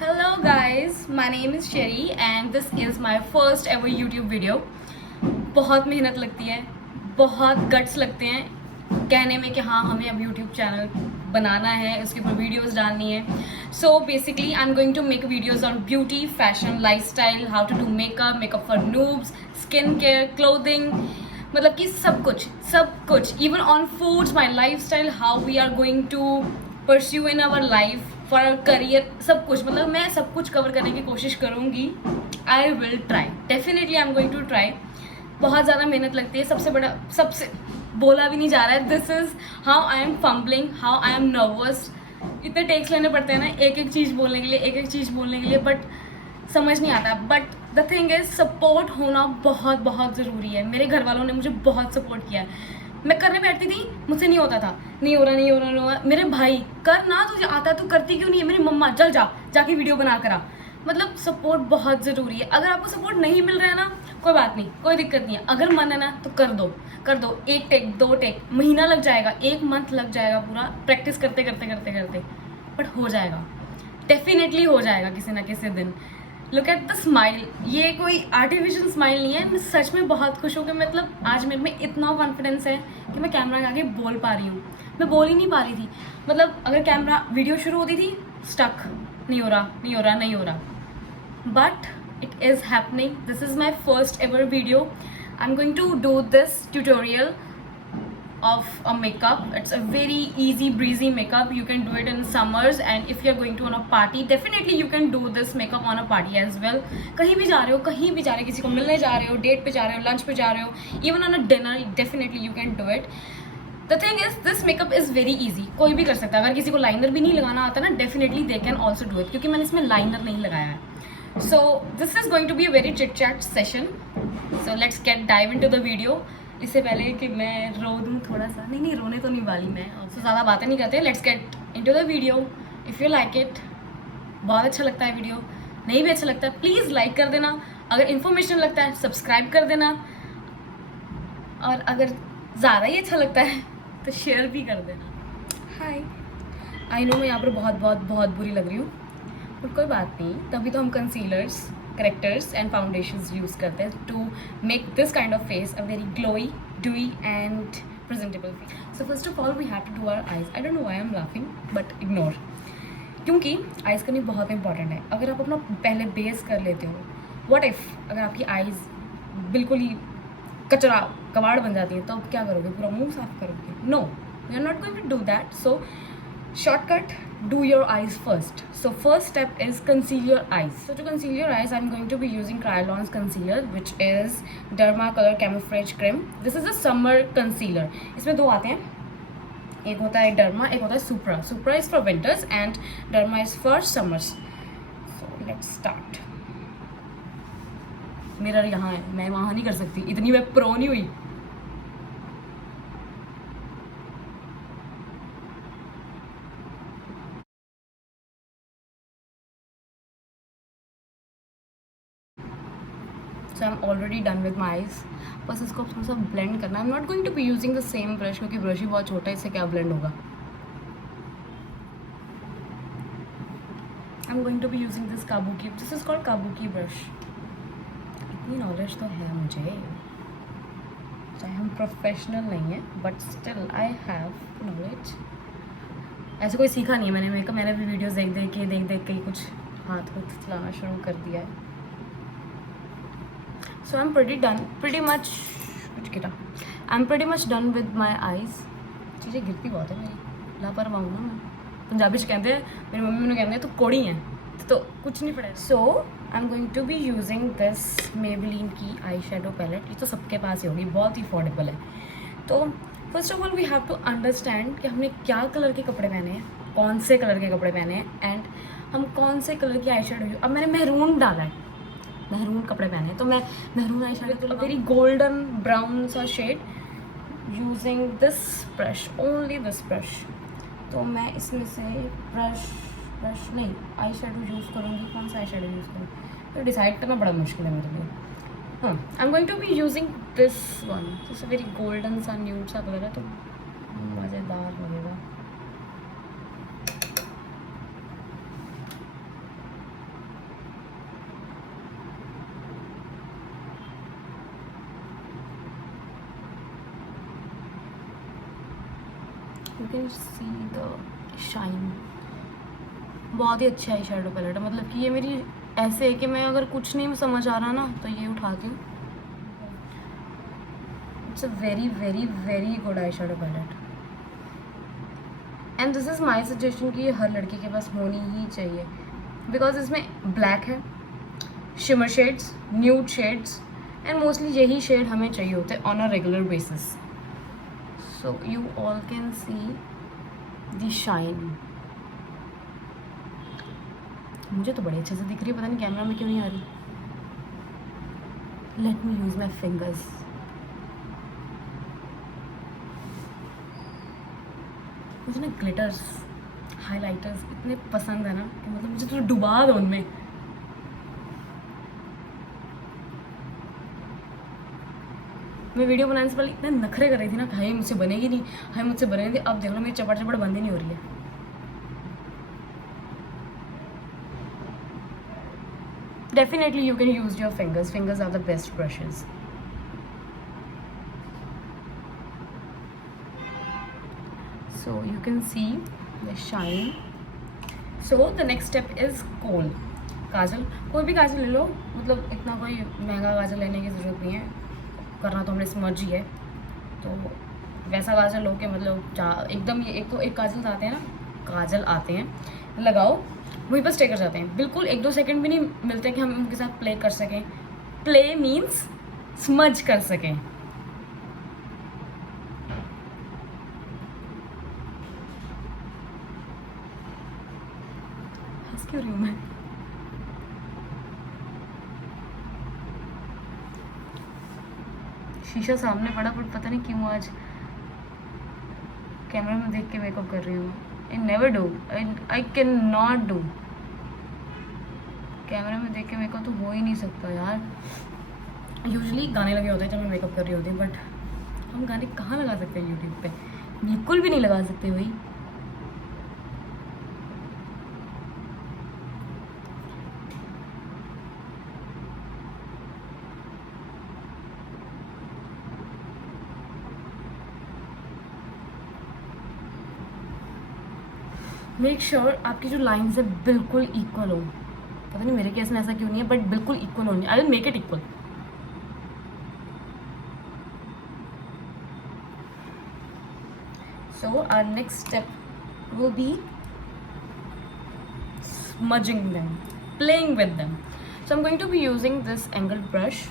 Hello guys, my name is Sherry and this is my first ever YouTube video. बहुत मेहनत लगती है, बहुत गट्स लगते हैं कहने में कि हाँ हमें अब YouTube चैनल बनाना है, उसके ऊपर वीडियोस डालनी है. So basically I'm going to make videos on beauty, fashion, lifestyle, how to do makeup for noobs, skin care, clothing, मतलब कि सब कुछ even on foods, my lifestyle, how we are going to pursue in our life for our career, सब कुछ. मतलब मैं सब कुछ कवर करने की कोशिश करूँगी. I will try, definitely I am going to try. बहुत ज़्यादा मेहनत लगती है. सबसे बोला भी नहीं जा रहा है. This is how I am fumbling, how I am nervous. इतने टेक्स लेने पड़ते हैं ना एक एक चीज़ बोलने के लिए, बट समझ नहीं आता. But the thing is support होना बहुत ज़रूरी है. मेरे घर वालों ने मुझे बहुत सपोर्ट किया है. मैं करने बैठती थी, मुझसे नहीं होता था. नहीं हो रहा. मेरे भाई कर ना, तुझे आता तू करती क्यों नहीं है. मेरी मम्मा चल जाके वीडियो बना करा. मतलब सपोर्ट बहुत ज़रूरी है. अगर आपको सपोर्ट नहीं मिल रहा है ना, कोई बात नहीं, कोई दिक्कत नहीं है. अगर मन है ना तो कर दो. एक टेक, 2 टेक, महीना लग जाएगा, 1 मंथ लग जाएगा पूरा प्रैक्टिस करते, बट हो जाएगा. डेफिनेटली हो जाएगा किसी ना किसी दिन. Look at the smile. ये कोई आर्टिफिशियल स्माइल नहीं है. मैं सच में बहुत खुश हूँ कि मतलब आज मेरे में इतना कॉन्फिडेंस है कि मैं कैमरा के आगे बोल पा रही हूँ. मैं बोल ही नहीं पा रही थी. मतलब अगर कैमरा वीडियो शुरू होती थी, स्टक, नहीं हो रहा. But it is happening. This is my first ever video. I am going to do this tutorial of a makeup. It's a very easy breezy makeup. You can do it in summers, and if you're going to on a party, definitely you can do this makeup on a party as well. कहीं भी जा रहे हो, किसी को मिलने जा रहे हो, डेट पे जा रहे हो, लंच पे जा रहे हो, even on a dinner, definitely you can do it. The thing is, this makeup is very easy. कोई भी कर सकता है. अगर किसी को लाइनर भी नहीं लगाना आता ना, definitely they can also do it. क्योंकि मैंने इसमें लाइनर नहीं लगाया है. So this is going to be a very chit chat session. So let's get dive into the video. इससे पहले कि मैं रो दूँ थोड़ा सा, नहीं रोने तो नहीं वाली मैं. तो ज़्यादा बातें नहीं करते. Let's get into the video. If you like it, बहुत अच्छा लगता है वीडियो. नहीं भी अच्छा लगता है, प्लीज़ लाइक कर देना. अगर इन्फॉर्मेशन लगता है, सब्सक्राइब कर देना. और अगर ज़्यादा ही अच्छा लगता है तो शेयर भी कर देना. हाय, आई नो मैं यहाँ पर बहुत बुरी लग रही हूँ, बट कोई बात नहीं. तभी तो हम concealers, correctors and foundations use करते हैं to make this kind of face a very glowy, dewy and presentable face. So first of all we have to do our eyes. I don't know why I'm laughing, but ignore. क्योंकि eyes करनी बहुत important है. अगर आप अपना पहले base कर लेते हो, व्हाट इफ़ अगर आपकी आइज़ बिल्कुल ही कचरा कबाड़ बन जाती है, तो आप क्या करोगे? पूरा मुंह साफ करोगे? No, you are not going to do that. So shortcut, do your eyes first. So first step is conceal your eyes. So to conceal your eyes, I'm going to be using Kryolan's concealer, which is Derma Color Camouflage Cream. This is a summer concealer. इसमें 2 आते हैं. एक होता है Derma, एक होता है Supra. Supra is for winters and Derma is for summers. So let's start. Mirror यहाँ है, मैं वहाँ नहीं कर सकती, इतनी मैं प्रो नहीं हुई. So I'm already done with my eyes. बस इसको थोड़ा सा ब्लेंड करना. I'm not going to be using the same brush क्योंकि ब्रश ही बहुत छोटा है, इससे क्या ब्लेंड होगा. I'm going to be using this Kabuki. This is called Kabuki brush. इतनी नॉलेज तो है मुझे, चाहे हम प्रोफेशनल नहीं है, but still I have knowledge. ऐसे कोई सीखा नहीं है मैंने मेकअप. मैंने भी वीडियोस देख के ही कुछ हाथ को चलाना शुरू कर दिया है. So I'm pretty much done with my eyes. चीज़ें गिरती बहुत है मेरी, लापरवाह हूँ ना मैं. पंजाबी कहते हैं, मेरी मम्मी ने कहते हैं तो कोड़ी हैं, तो कुछ नहीं पड़ेगा. So I'm going to be using this Maybelline की आई शेडो पैलेट. ये तो सबके पास ही होगी, बहुत ही अफोर्डेबल है. तो first of all we have to understand कि हमने क्या कलर के कपड़े पहने हैं, कौन से कलर के कपड़े पहने हैं, एंड हम कौन से कलर की आई शेडो. अब मैंने महरून डाला है, महरून कपड़े पहने हैं, तो मैं maroon eye shadow, very golden brown सा shade, using this brush, only this brush. तो मैं इसमें से ब्रश नहीं आई शेडो यूज़ करूँगी. कौन सा आई शेडो यूज़ करूँ तो डिसाइड करना बड़ा मुश्किल है मेरे लिए. हाँ, I am going to be using this one. This very golden सा न्यूड सा कलर है, तो मज़ेदार लगेगा. Can see the shine. बहुत ही अच्छा आई शेडो पैलेट है, मतलब कि ये मेरी ऐसे है कि मैं अगर कुछ नहीं समझ आ रहा ना तो ये उठाती हूँ। It's a very very very good eye shadow palette and this is my suggestion कि ये हर लड़की के पास होनी ही चाहिए, बिकॉज इसमें ब्लैक है, shimmer shades, nude shades and mostly यही शेड हमें चाहिए होते हैं on a regular basis. So you all can see the shine. मुझे तो बड़े अच्छे से दिख रही है, पता नहीं कैमरा में क्यों नहीं आ रही। Let me use my fingers. मुझे ना ग्लिटर्स, हाइलाइटर्स इतने पसंद है ना कि मतलब मुझे तो डुबा दो उनमें। मैं वीडियो बनाने से पहले इतने नखरे कर रही थी ना कि हाय मुझसे बनेगी नहीं, हाय मुझसे बनेगी नहीं। अब देख लो मेरी चपड़ चपड़ बंद ही नहीं हो रही है। Definitely you can use your fingers. Fingers are the best brushes. So you can see the shine. So the next step is kohl. काजल, कोई भी काजल ले लो, मतलब इतना कोई महंगा काजल लेने की ज़रूरत नहीं है, करना तो हमने स्मर्ज ही है। तो वैसा काजल लो कि मतलब एकदम, ये एक काजल आते हैं ना, काजल आते हैं, लगाओ वहीं पर स्टे कर जाते हैं, बिल्कुल 1-2 सेकंड भी नहीं मिलते कि हम उनके साथ प्ले कर सकें। प्ले मीन्स स्मज कर सकें। हंस क्यों रही हूँ मैं? शीशा सामने पड़ा पर पता नहीं क्यों आज कैमरा में देख के मेकअप कर रही हूँ। I never do, I can not do. कैमरे में देख के मेकअप तो हो ही नहीं सकता यार। यूजुअली गाने लगे होते हैं जब मैं मेकअप कर रही होती हूँ, बट हम गाने कहाँ लगा सकते हैं यूट्यूब पे? बिल्कुल भी नहीं लगा सकते भाई। मेक श्योर आपकी जो लाइन्स है बिल्कुल इक्वल हो। पता नहीं मेरे केस में ऐसा क्यों नहीं है, बट बिल्कुल इक्वल होनी। I will make it equal. So our next step will be smudging them, playing with them. So I'm going to be using this angled brush.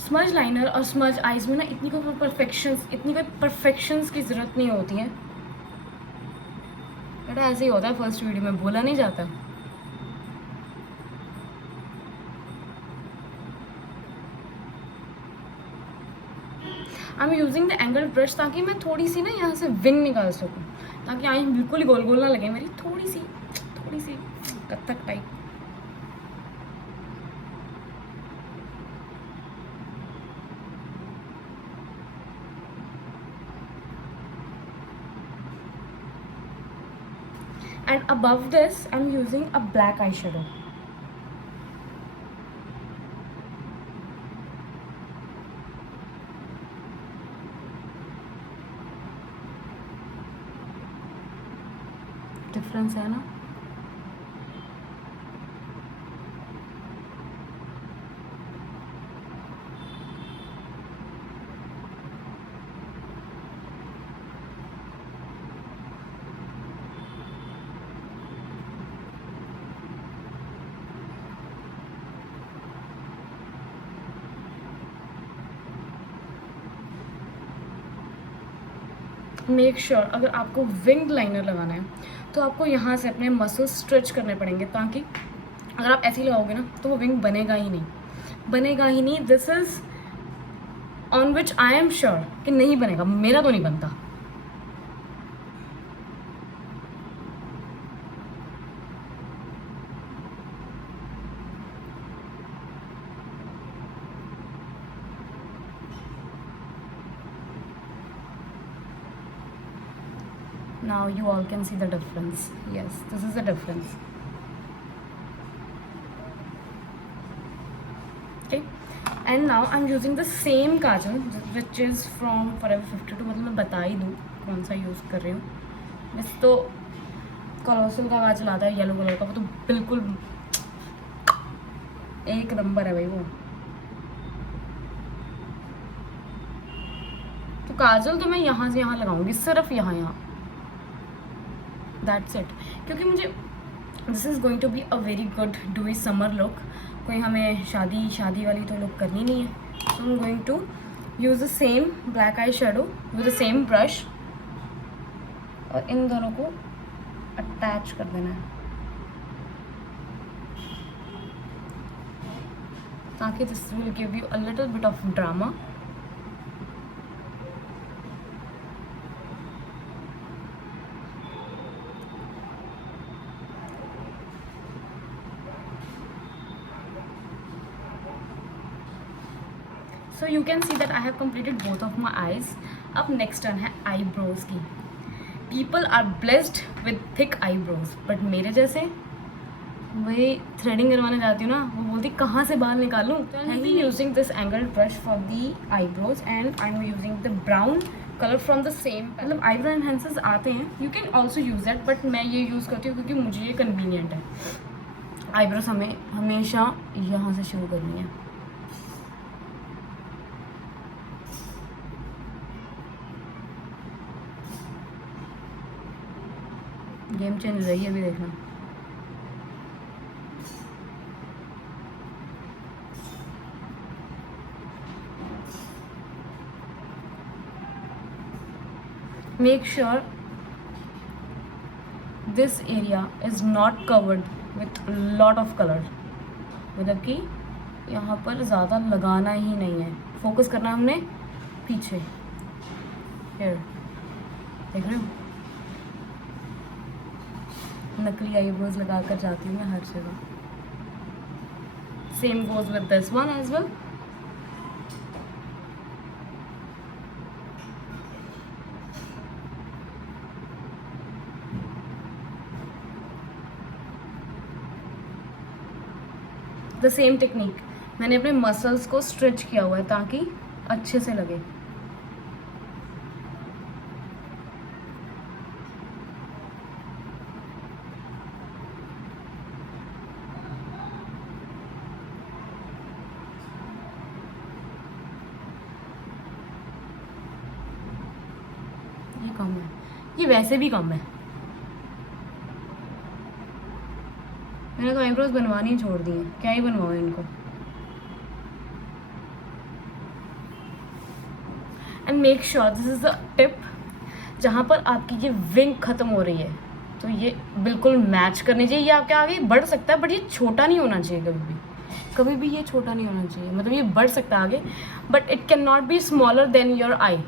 Smudge liner और स्मज आइज में ना इतनी कोई perfections की ज़रूरत नहीं होती है। बेटा ऐसे ही होता है, फर्स्ट वीडियो में बोला नहीं जाता। I am using the angle brush ताकि मैं थोड़ी सी ना यहाँ से विंग निकाल सकूँ, ताकि आई बिल्कुल ही गोल गोल ना लगे मेरी, थोड़ी सी Kathak type. And above this I'm using a black eyeshadow. Difference है ना? मेक श्योर अगर आपको विंग लाइनर लगाना है तो आपको यहाँ से अपने मसल्स स्ट्रेच करने पड़ेंगे, ताकि अगर आप ऐसे ही लगाओगे ना तो वो विंग बनेगा ही नहीं। This is on which I am sure कि नहीं बनेगा, मेरा तो नहीं बनता। now you all can see the difference. Yes, this is the difference. Okay, and now I'm using the same Kajal which is from Forever 52. मतलब मैं बता ही दूँ कौन सा यूज़ कर रही हूँ। वैसे तो कॉलोसल का काजल आता है येलो कलर का, वो तो बिल्कुल एक नंबर है भाई वो। तो काजल तो मैं यहाँ से यहाँ लगाऊंगी, सिर्फ यहाँ दैट्स इट, क्योंकि मुझे this is going to be a very good dewy summer look. कोई हमें शादी वाली तो लुक करनी नहीं है, so I am going to use the same black eye shadow with the same brush और इन दोनों को अटैच कर देना है ताकि this will give you a little bit of drama. So you can see that I have completed both of my eyes. अब next turn है आईब्रोज की। People are blessed with thick eyebrows, but मेरे जैसे वही threading करवाने जाती हूँ ना, वो बोलती कहाँ से बाल निकालूँ। I am using this angle brush for the eyebrows and I am using the brown colour from the same. मतलब आईब्रो एनहेंसर्स आते हैं, you can also use that, but मैं ये यूज़ करती हूँ क्योंकि मुझे ये कन्वीनियंट है। आईब्रोज हमें हमेशा यहाँ से शुरू करनी है। गेम चेंज रही है अभी, देखना। Make sure this area is not covered with lot of colour, मतलब कि यहाँ पर ज़्यादा लगाना ही नहीं है, फोकस करना है हमने पीछे। हियर देख रहे हो, नकली आईब्रोज लगा कर जाती हूँ मैं हर जगह। Same goes with this one as well. The same technique, मैंने अपने मसल्स को स्ट्रेच किया हुआ है ताकि अच्छे से लगे। ये कम है, ये वैसे भी कम है। मैंने तो आईब्रोज बनवानी ही छोड़ दी है, क्या ही बनवाओ इनको। And make sure this is the tip, जहाँ पर आपकी ये विंग खत्म हो रही है तो ये बिल्कुल मैच करनी चाहिए। ये आपके आगे बढ़ सकता है बट ये छोटा नहीं होना चाहिए कभी भी ये छोटा नहीं होना चाहिए। मतलब ये बढ़ सकता है आगे but it can not be smaller than your I.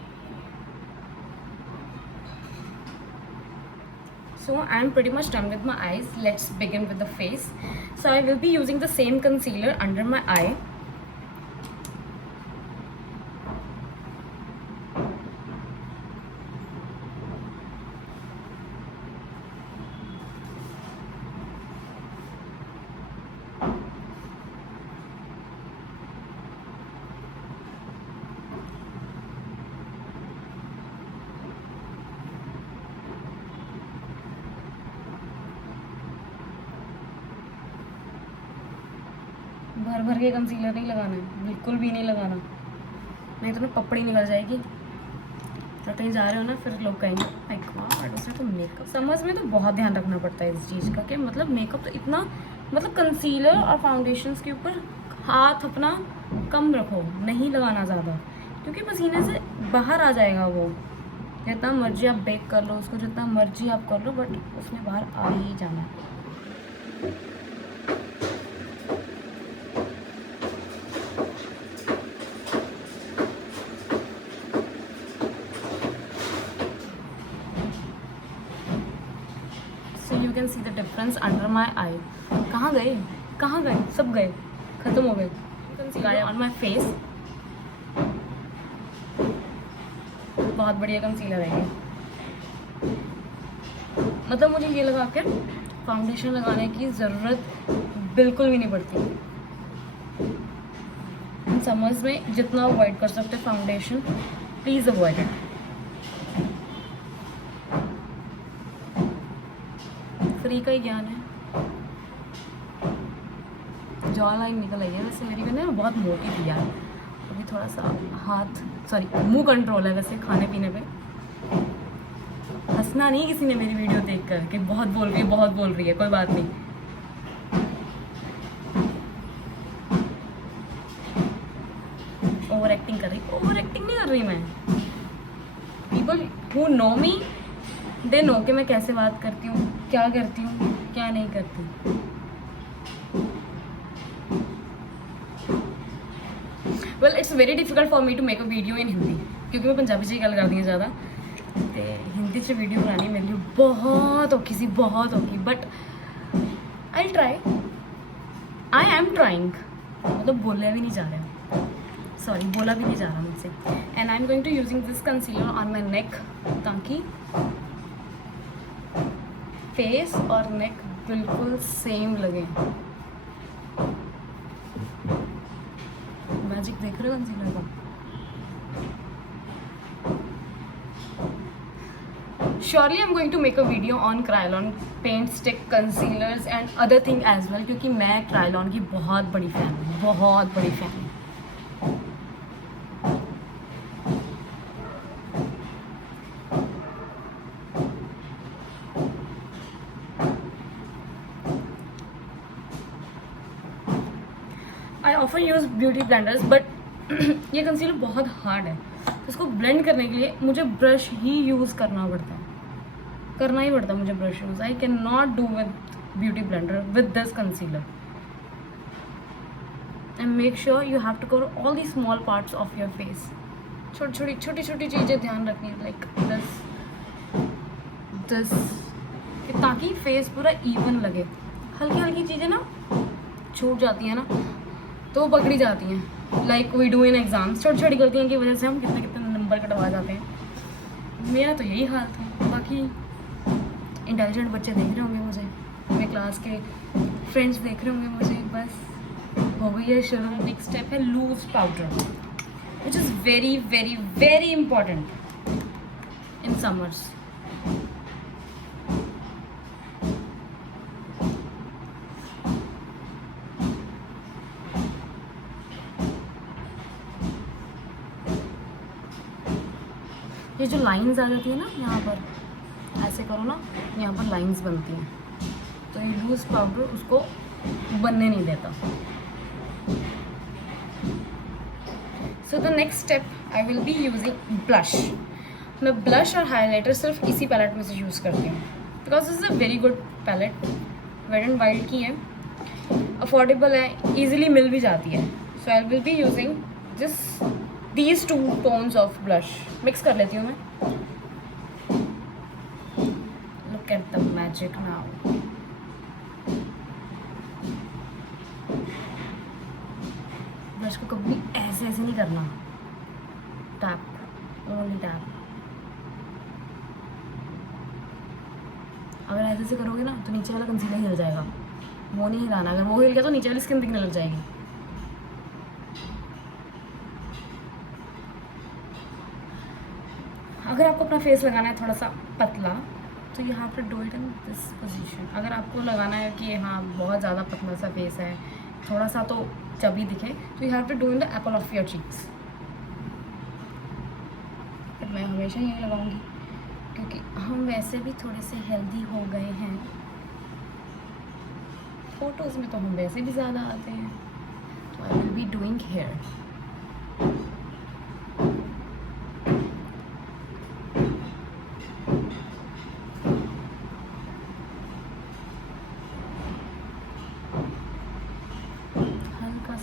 So I am pretty much done with my eyes. Let's begin with the face. So I will be using the same concealer under my eye. भर भर के concealer नहीं लगाना है, बिल्कुल भी नहीं लगाना, नहीं तो ना पपड़ी निकल जाएगी। तो कहीं जा रहे हो ना फिर लोग कहेंगे माय गॉड उसने तो मेकअप। समझ में तो बहुत ध्यान रखना पड़ता है इस चीज़ का कि मतलब मेकअप तो इतना, मतलब कंसीलर और फाउंडेशंस के ऊपर हाथ अपना कम रखो, नहीं लगाना ज़्यादा क्योंकि पसीने से बाहर आ जाएगा वो। जितना मर्जी आप बेक कर लो उसको, जितना मर्जी आप कर लो बट उसने बाहर आ ही जाना है। You can see the difference under my eye. कहाँ गए सब गए, ख़त्म हो गए। कंसीलर ऑन माई फेस, बहुत बढ़िया कंसीलर है ये। मतलब मुझे ये लगा कर फाउंडेशन लगाने की ज़रूरत बिल्कुल भी नहीं पड़ती। इन समर्स में जितना अवॉइड कर सकते foundation, please avoid it. Free का ही ज्ञान है। जॉ लाइन निकल आई है वैसे मेरी भी ना, बहुत मोटी थी यार। अभी थोड़ा सा मुंह कंट्रोल है वैसे खाने पीने पे। हंसना नहीं किसी ने मेरी वीडियो देख कर कि बहुत बोल रही है, कोई बात नहीं। ओवर एक्टिंग नहीं कर रही मैं। People who know me they know कि मैं कैसे बात करती हूँ, क्या करती हूँ, क्या नहीं करती। Well it's very difficult for me to make a video in Hindi, क्योंकि मैं पंजाबी च गल करती हूँ ज़्यादा। तो हिंदी च वीडियो बनानी मेरे लिए बहुत औखी, बट आई एम ट्राइंग। मतलब बोला भी नहीं जा रहा मुझसे। And I am going to using this concealer on my neck, ताकि फेस और नेक बिल्कुल सेम लगे। मैजिक देख रहे हो कंसीलर का? Surely I'm going to make a video on Kryolan paint stick concealers and other thing as well, क्योंकि मैं Kryolan की बहुत बड़ी फ़ैन हूँ। I often use beauty blenders, but ये कंसीलर बहुत हार्ड है। इसको ब्लेंड करने के लिए मुझे ब्रश ही यूज़ करना ही पड़ता मुझे brush use. I can not do with beauty blender with this concealer. And make sure you have to cover all the small parts of your face. छोटी छोटी चीज़ें ध्यान रखनी है, लाइक दिस, ताकि फेस पूरा इवन लगे। हल्की चीज़ें ना छूट जाती हैं ना, तो वो पकड़ी जाती हैं। Like we do in exams, छोटी गलतियों की वजह से हम कितने नंबर कटवा जाते हैं। मेरा तो यही हाल था। बाकी इंटेलिजेंट बच्चे देख रहे होंगे मुझे, मेरे क्लास के फ्रेंड्स देख रहे होंगे मुझे। बस हो गई है शुरू। नेक्स्ट स्टेप है loose powder, which is very very very important in summers. ये जो लाइंस आ जाती है ना यहाँ पर, ऐसे करो ना, यहाँ पर लाइंस बनती हैं, तो ये लूज पाउडर उसको बनने नहीं देता। So the next step I will be using blush. मैं ब्लश और हाइलाइटर सिर्फ इसी पैलेट में से यूज़ करती हूँ, because is a very good palette. Wet and wild की है, अफोर्डेबल है, ईजिली मिल भी जाती है। So I will be using these two tones of blush। Mix कर लेती हूँ मैं। Look at the magic now। Brush को कभी ऐसे नहीं करना, टैप, ओनली टैप। अगर ऐसे करोगे ना तो नीचे वाला कंसीलर हिल जाएगा, वो नहीं हिलाना। अगर वो हिल गया तो नीचे वाली स्किन दिखने लग जाएगी। अगर आपको अपना फेस लगाना है थोड़ा सा पतला, तो you have to do it in this position. अगर आपको लगाना है कि हाँ बहुत ज़्यादा पतला सा फेस है, थोड़ा सा तो चबी दिखे, तो you have to do in the apple of your cheeks. But मैं हमेशा यही लगाऊंगी, क्योंकि हम वैसे भी थोड़े से हेल्दी हो गए हैं। फोटोज़ में तो हम वैसे भी ज़्यादा आते हैं। तो I will be doing hair.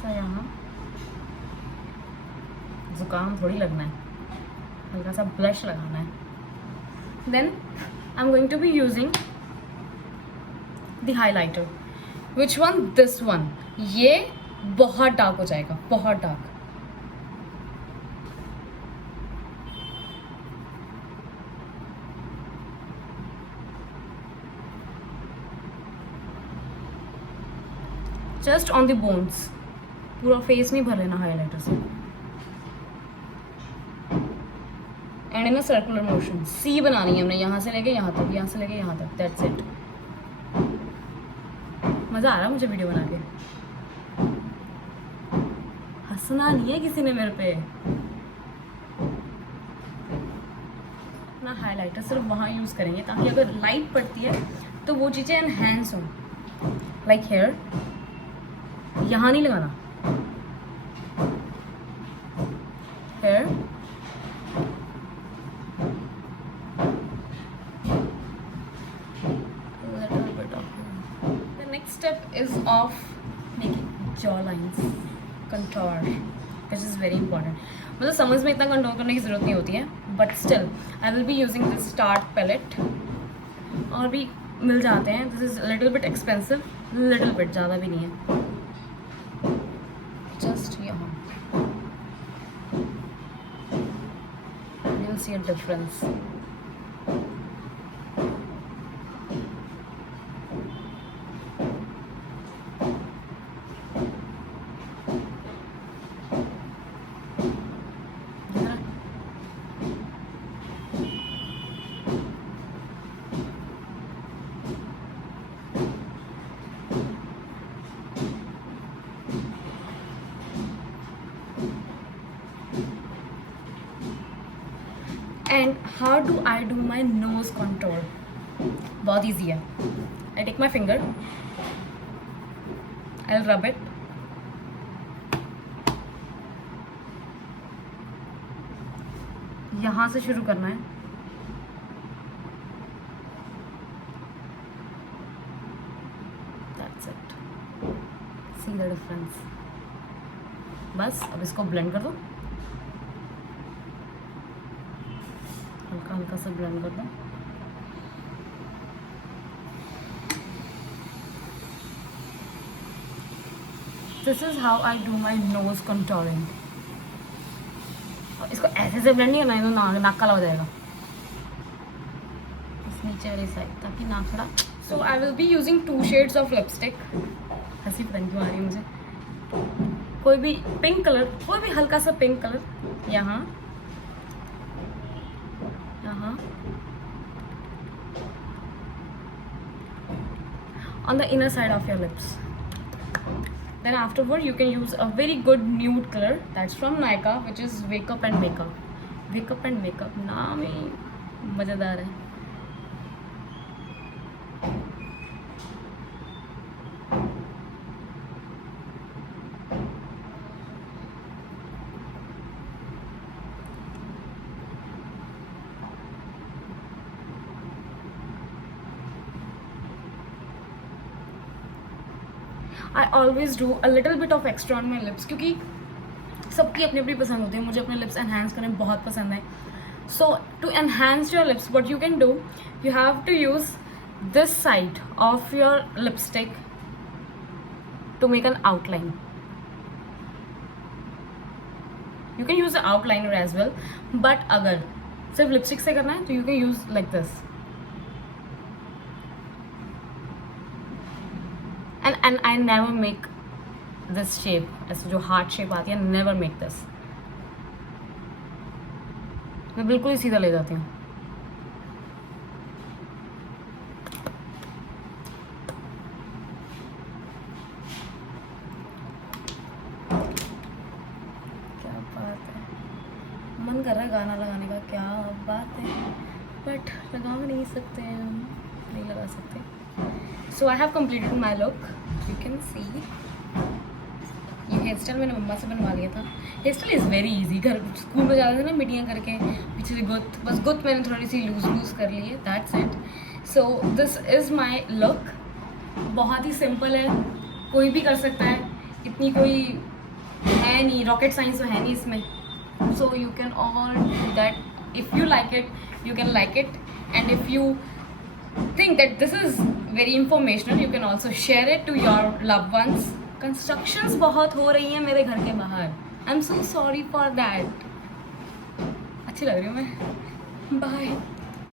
यहाँ जुकाम थोड़ी लगना है, हल्का सा ब्लश लगाना है। Then I am going to be using the highlighter. Which one? This one. ये बहुत डार्क हो जाएगा, बहुत dark. Just on the bones, पूरा फेस नहीं भर लेना हाईलाइटर से। And in a circular motion, C बनानी है हमने, यहाँ से लेके यहाँ तक, यहाँ से लेके यहाँ तक, दैट्स इट। मज़ा आ रहा है मुझे वीडियो बना के। हंसना नहीं है किसी ने मेरे पे। अपना हाइलाइटर सिर्फ वहाँ यूज़ करेंगे ताकि अगर लाइट पड़ती है तो वो चीज़ें एनहेंस हों। लाइक हेयर, यहाँ नहीं लगाना, hair, step is of making jaw lines, contour, which is very important. मतलब समझ में इतना कंट्रोल करने की ज़रूरत नहीं होती है, but still I will be using this start palette. और भी मिल जाते हैं, this is little bit expensive, little bit, ज़्यादा भी नहीं है, जस्ट यहाँ you will see a difference. And how do I do my nose contour? बहुत easy है। I take my finger, I'll rub it, यहाँ से शुरू करना है, that's it, see the difference। बस अब इसको ब्लेंड कर दो, हल्का हल्का सा ब्लेंड कर दो। This is how I do my nose contouring. इसको ऐसे से ब्लेंड नहीं करना है तो नाक काला हो जाएगा, इस नीचे वाली साइड, ताकि नाक थोड़ा। So I will be using 2 shades of lipstick. हंसी पता नहीं क्यों आ रही है मुझे। कोई भी पिंक कलर, कोई भी हल्का सा पिंक कलर, यहाँ on the inner side of your lips. Then afterward you can use a very good nude color that's from Nykaa, which is Wake Up and Makeup. Wake Up and Makeup नाम ही मज़ेदार है। I always do a little bit of extra on my lips, क्योंकि सबकी अपनी अपनी पसंद होती है। मुझे अपने लिप्स एनहांस करने बहुत पसंद है। So to enhance your lips, what you can do, you have to use this side of your lipstick to make an outline. You can use a outliner as well, but अगर सिर्फ lipstick से करना है तो you can use like this. And I never make this shape, ऐसे जो heart shape आती है, never make this। मैं बिल्कुल ही सीधा ले जाती हूँ। क्या बात है, मन कर रहा है गाना लगाने का, क्या बात है, बट लगा भी नहीं सकते हैं हम, नहीं लगा सकते। So I have completed my look, you can see। ये हेयर स्टाइल मैंने मम्मा से बनवा लिया था। Hair style is very easy. घर स्कूल में जाते थे ना मिटियाँ करके, पीछे से गुत, बस गुत मैंने थोड़ी सी लूज़ कर ली है, that's it. So this is my look. बहुत ही सिंपल है, कोई भी कर सकता है, इतनी कोई है नहीं, रॉकेट साइंस तो है नहीं इसमें। सो you can all do that. If you like it, you can like it, and if you think that this is very informational, you can also share it to your loved ones। Constructions बहुत हो रही हैं मेरे घर के बाहर, I'm so sorry for that। अच्छी लग रही हूँ मैं, बाय।